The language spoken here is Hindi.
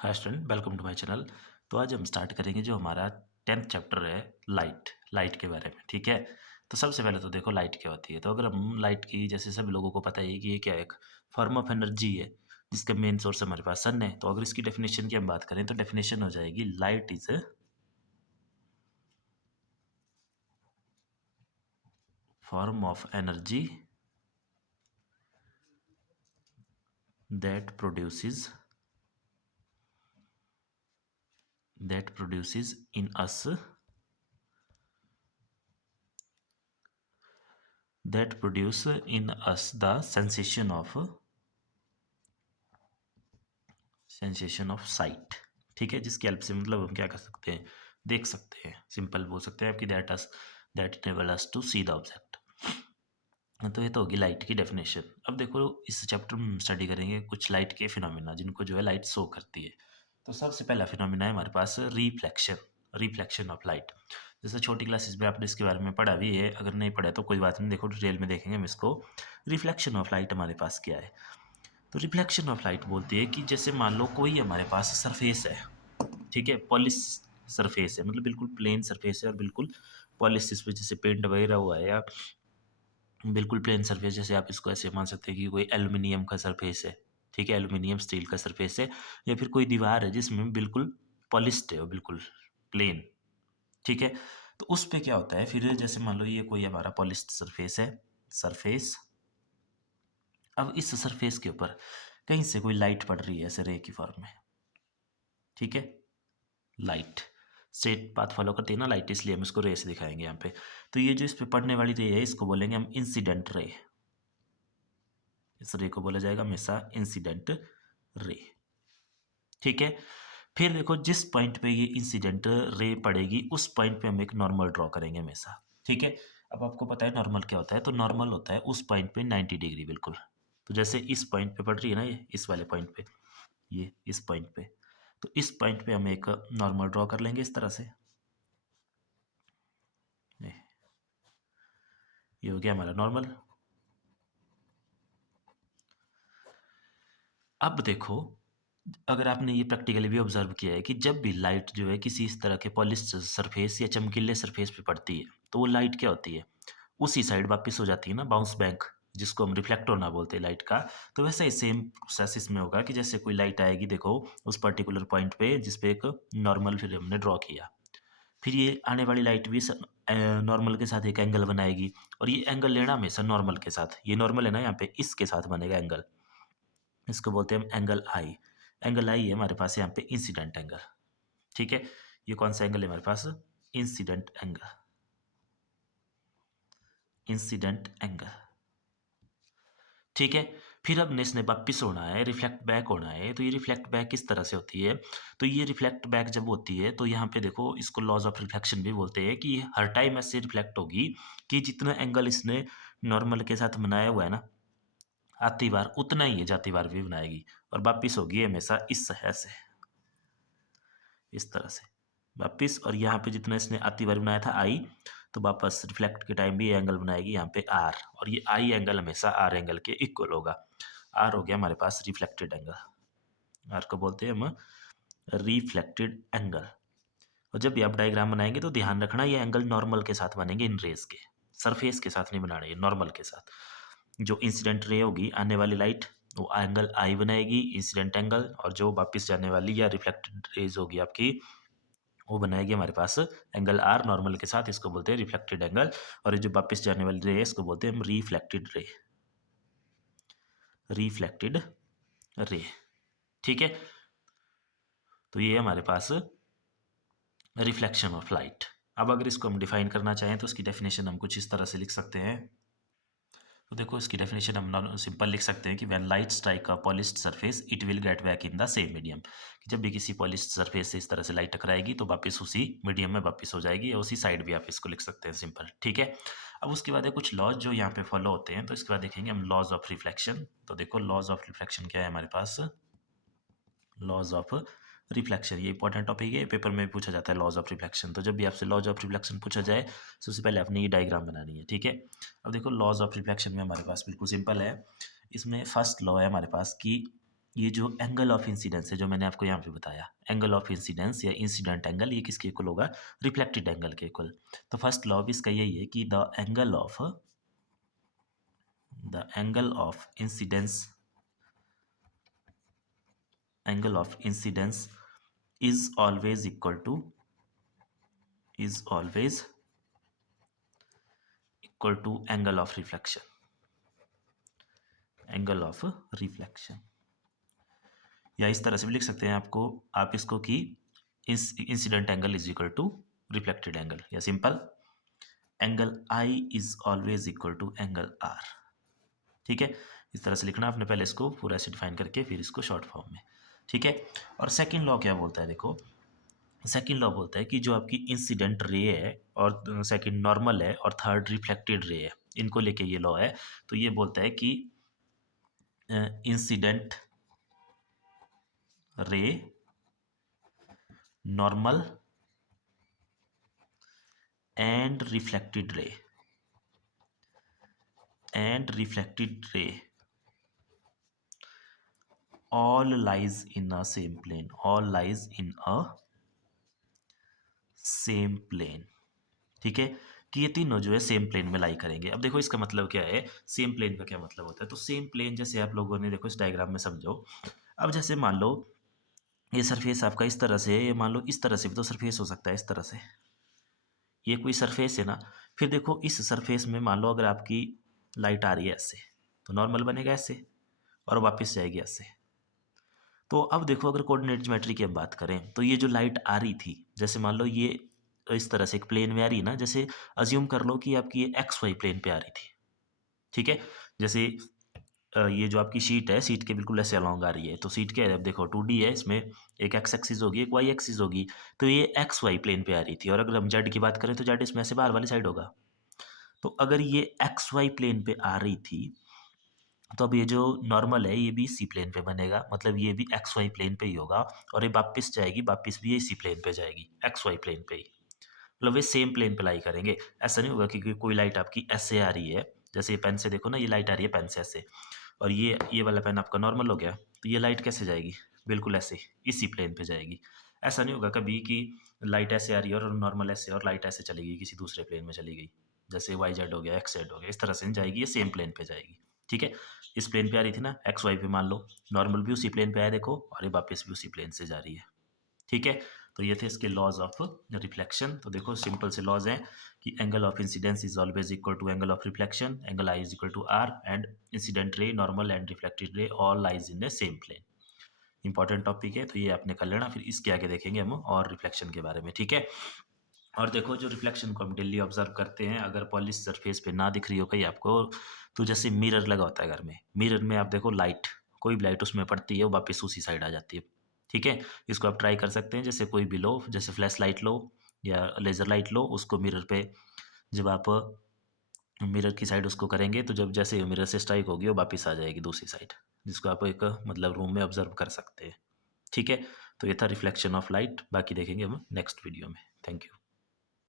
Hi student, welcome to my channel. तो आज हम स्टार्ट करेंगे जो हमारा 10th चैप्टर है, लाइट के बारे में। ठीक है, तो सबसे पहले तो देखो लाइट क्या होती है। तो अगर हम लाइट की, जैसे सभी लोगों को पता है कि ये क्या है, एक फॉर्म ऑफ एनर्जी है जिसका मेन सोर्स हमारे पास सन है। तो अगर इसकी डेफिनेशन की हम बात करें तो डेफिनेशन हो जाएगी light is a form of energy that produces in us that produce in us the sensation of sight। ठीक है, जिसकी हेल्प से मतलब हम क्या कर सकते हैं, देख सकते हैं। सिंपल बोल सकते हैं आपकी that enable us to see the object. तो ये तो होगी लाइट की डेफिनेशन। अब देखो इस चैप्टर में हम स्टडी करेंगे कुछ लाइट के फिनोमिना जिनको जो है लाइट शो करती है। तो सबसे पहला फिनोमिना है हमारे पास रिफ्लेक्शन ऑफ लाइट। जैसे छोटी क्लासेस में आपने इसके बारे में पढ़ा भी है, अगर नहीं पढ़ा तो कोई बात नहीं, देखो डिटेल में देखेंगे हम इसको। रिफ्लेक्शन ऑफ लाइट हमारे पास क्या है। तो रिफ्लेक्शन ऑफ लाइट बोलती है कि जैसे मान लो कोई हमारे पास सरफेस है, ठीक है, पॉलिश सरफेस है, मतलब बिल्कुल प्लेन सरफेस है और बिल्कुल पॉलिश, इस वजह से पेंट वगैरह हुआ है, या बिल्कुल प्लेन सरफेस। जैसे आप इसको ऐसे मान सकते हैं कि कोई एल्युमिनियम का सरफेस है, ठीक है, एल्युमिनियम स्टील का सरफेस है, या फिर कोई दीवार है जिसमें बिल्कुल पॉलिश्ड है और बिल्कुल प्लेन। ठीक है, तो उस पे क्या होता है फिर, जैसे मान लो ये कोई हमारा पॉलिश्ड सरफेस है, सरफेस। अब इस सरफेस के ऊपर कहीं से कोई लाइट पड़ रही है ऐसे रे की फॉर्म में। ठीक है, लाइट स्ट्रेट पाथ फॉलो करती है ना लाइट, इसलिए हम इसको रे से दिखाएंगे यहाँ पे। तो ये जो इस पे पड़ने वाली रे है इसको बोलेंगे हम इंसिडेंट रे। इस रे को बोला जाएगा हमेशा इंसिडेंट रे। ठीक है, फिर देखो जिस पॉइंट पे ये इंसिडेंट रे पड़ेगी उस पॉइंट पे हम एक नॉर्मल ड्रॉ करेंगे हमेशा। ठीक है, अब आपको पता है नॉर्मल क्या होता है। तो नॉर्मल होता है उस पॉइंट पे 90 डिग्री बिल्कुल। तो जैसे इस पॉइंट पे पड़ रही है ना, ये इस वाले पॉइंट पे, ये इस पॉइंट पे, तो इस पॉइंट पे हम एक नॉर्मल ड्रॉ कर लेंगे इस तरह से। ये हो गया हमारा नॉर्मल। अब देखो, अगर आपने ये प्रैक्टिकली भी ऑब्जर्व किया है कि जब भी लाइट जो है किसी इस तरह के पॉलिश सरफेस या चमकीले सरफेस पे पड़ती है तो वो लाइट क्या होती है, उसी साइड वापस हो जाती है ना, बाउंस बैक, जिसको हम रिफ्लेक्ट होना बोलते हैं लाइट का। तो वैसे ही सेम प्रोसेस इसमें होगा कि जैसे कोई लाइट आएगी, देखो उस पर्टिकुलर पॉइंट पे जिस पे एक नॉर्मल फिर हमने ड्रॉ किया, फिर ये आने वाली लाइट भी नॉर्मल के साथ एक एंगल बनाएगी। और ये एंगल लेना हमेशा नॉर्मल के साथ, ये नॉर्मल है ना यहाँ पे, इसके साथ बनेगा एंगल। इसको बोलते हैं हम एंगल आई। एंगल आई है हमारे पास यहाँ पे इंसिडेंट एंगल। ठीक है, ये कौन सा एंगल है हमारे पास, इंसिडेंट एंगल, इंसिडेंट एंगल। ठीक है, फिर अब इसने वापिस होना है, रिफ्लेक्ट बैक होना है। तो ये रिफ्लेक्ट बैक किस तरह से होती है, तो ये रिफ्लेक्ट बैक जब होती है तो यहाँ पे देखो इसको लॉज ऑफ रिफ्लेक्शन भी बोलते हैं कि हर टाइम ऐसे रिफ्लेक्ट होगी कि जितना एंगल इसने नॉर्मल के साथ बनाया हुआ है ना आती बार, उतना ही ये जाती बार भी बनाएगी, और वापिस होगी हमेशा इस ऐसे, इस तरह से वापिस। और यहाँ पे जितना इसने आती बार बनाया था आई, तो वापस रिफ्लेक्ट के टाइम भी ये एंगल बनाएगी यहाँ पे आर, और ये आई एंगल हमेशा आर एंगल के इक्वल होगा। आर हो गया हमारे पास रिफ्लेक्टेड एंगल, आर को बोलते हैं हम रिफ्लेक्टेड एंगल। और जब भी आप डायग्राम बनाएंगे तो ध्यान रखना ये एंगल नॉर्मल के साथ बनेंगे, इन रेस के सरफेस के साथ नहीं बना रहे, नॉर्मल के साथ। जो इंसिडेंट रे होगी आने वाली लाइट, वो एंगल आई बनाएगी इंसिडेंट एंगल, और जो वापस जाने वाली या रिफ्लेक्टेड रेज होगी आपकी, वो बनाएगी हमारे पास एंगल आर नॉर्मल के साथ, इसको बोलते हैं रिफ्लेक्टेड एंगल। और ये जो वापस जाने वाली रे है इसको बोलते हैं हम रिफ्लेक्टेड रे, रिफ्लेक्टेड रे। ठीक है, तो ये हमारे पास रिफ्लेक्शन ऑफ लाइट। अब अगर इसको हम डिफाइन करना चाहें तो इसकी डेफिनेशन हम कुछ इस तरह से लिख सकते हैं। तो देखो इसकी डेफिनेशन हम सिंपल लिख सकते हैं कि when light strike a polished surface it will get back in the same medium. कि जब भी किसी पॉलिश्ड सरफेस से इस तरह से लाइट टकराएगी तो वापस उसी मीडियम में वापस हो जाएगी, या उसी साइड भी आप इसको लिख सकते हैं सिंपल। ठीक है, अब उसके बाद है कुछ लॉज जो यहाँ पे फॉलो होते हैं। तो इसके बाद देखेंगे हम लॉज ऑफ रिफ्लेक्शन। तो देखो लॉज ऑफ रिफ्लेक्शन क्या है हमारे पास, लॉज ऑफ रिफ्लेक्शन, ये इंपॉर्टेंट टॉपिक है, पेपर में भी पूछा जाता है लॉज ऑफ रिफ्लेक्शन। तो जब भी आपसे लॉज ऑफ रिफ्लेक्शन पूछा जाए सबसे पहले आपने ये डायग्राम बनानी है। ठीक है, अब देखो लॉज ऑफ रिफ्लेक्शन में हमारे पास बिल्कुल सिंपल है। इसमें फर्स्ट लॉ है हमारे पास कि ये जो एंगल ऑफ इंसिडेंस है जो मैंने आपको यहाँ पे बताया, एंगल ऑफ इंसिडेंस या इंसिडेंट एंगल, ये किसके इक्वल होगा? रिफ्लेक्टेड एंगल के इक्वल। तो फर्स्ट लॉ भी इसका यही है कि the angle of incidence is always equal to angle of reflection, या इस तरह से भी लिख सकते हैं आप इसको कि incident angle is equal to reflected angle, या simple angle i is always equal to angle r. ठीक है, इस तरह से लिखना आपने, पहले इसको पूरा ऐसे डिफाइन करके फिर इसको शॉर्ट फॉर्म में। ठीक है, और सेकंड लॉ क्या बोलता है? देखो, सेकंड लॉ बोलता है कि जो आपकी इंसिडेंट रे है और सेकंड नॉर्मल है और थर्ड रिफ्लेक्टेड रे है, इनको लेके ये लॉ है। तो ये बोलता है कि incident ray, normal and reflected रे all lies in a same plane, ठीक है, कि ये तीनों जो है सेम प्लेन में लाई करेंगे। अब देखो इसका मतलब क्या है, सेम प्लेन का क्या मतलब होता है? तो सेम प्लेन जैसे आप लोगों ने देखो इस डायग्राम में समझो। अब जैसे मान लो ये सरफेस आपका इस तरह से है, ये मान लो इस तरह से भी तो सरफेस हो सकता है, इस तरह से ये कोई सरफेस है ना। फिर देखो इस सरफेस में मान लो अगर आपकी लाइट आ रही है ऐसे, तो नॉर्मल बनेगा ऐसे और वापस जाएगी ऐसे। तो अब देखो अगर कोऑर्डिनेट ज्योमेट्री की हम बात करें, तो ये जो लाइट आ रही थी, जैसे मान लो ये इस तरह से एक प्लेन में आ रही है ना, जैसे अज्यूम कर लो कि आपकी ये एक्स वाई प्लेन पे आ रही थी। ठीक है, जैसे ये जो आपकी शीट है, शीट के बिल्कुल ऐसे अलॉन्ग आ रही है। तो शीट क्या है, अब देखो 2D है, इसमें एक एक्स एक्सिस होगी, एक वाई एक्सिस होगी। तो ये एक्स वाई प्लेन पे आ रही थी, और अगर हम जेड की बात करें तो जेड इसमें से बाहर वाली साइड होगा। तो अगर ये एक्स वाई प्लेन पे आ रही थी, तो अब ये जो नॉर्मल है ये भी इसी प्लेन पे बनेगा, मतलब ये भी एक्स वाई प्लेन पे ही होगा, और ये वापस जाएगी, वापस भी ये इसी प्लेन पे जाएगी, एक्स वाई प्लेन पे ही, मतलब ये सेम प्लेन पे लाई करेंगे। ऐसा नहीं होगा कि कोई लाइट आपकी ऐसे आ रही है, जैसे ये पेन से देखो ना, ये लाइट आ रही है पेन से ऐसे, और ये वाला पेन आपका नॉर्मल हो गया, तो ये लाइट कैसे जाएगी? बिल्कुल ऐसे इसी प्लेन पे जाएगी। ऐसा नहीं होगा कभी कि लाइट ऐसे आ रही है और नॉर्मल ऐसे, और लाइट ऐसे चली गई, किसी दूसरे प्लेन में चली गई, जैसे वाई जेड हो गया, एक्स जेड हो गया, इस तरह से नहीं जाएगी, ये सेम प्लेन पे जाएगी। ठीक है, इस प्लेन पे आ रही थी ना एक्स वाई पे, मान लो नॉर्मल भी उसी प्लेन पे आया देखो, और ये वापस भी उसी प्लेन से जा रही है। ठीक है, तो ये थे इसके लॉज ऑफ रिफ्लेक्शन। तो देखो सिंपल से लॉज हैं कि angle of incidence is always equal to angle of reflection, angle i is equal to r, and incident ray, normal and reflected ray all lies in a same plane. Important topic है, तो ये आपने कर लेना, फिर इसके आगे देखेंगे हम और रिफ्लेक्शन के बारे में। ठीक है, और देखो जो रिफ्लेक्शन को हम डेली ऑब्जर्व करते हैं, अगर पॉलिश सरफेस पे ना दिख रही हो कहीं आपको, तो जैसे मिरर लगा होता है घर में, मिरर में आप देखो लाइट, कोई भी लाइट उसमें पड़ती है वो वापस उसी साइड आ जाती है। ठीक है, इसको आप ट्राई कर सकते हैं, जैसे कोई भी लो, जैसे फ्लैश लाइट लो या लेज़र लाइट लो, उसको मिरर पे जब आप मिरर की साइड उसको करेंगे, तो जब जैसे मिरर से स्ट्राइक होगी वो वापस आ जाएगी दूसरी साइड, जिसको आप एक मतलब रूम में ऑब्जर्व कर सकते हैं। ठीक है, तो ये था रिफ्लेक्शन ऑफ लाइट, बाकी देखेंगे हम नेक्स्ट वीडियो में। Thank you.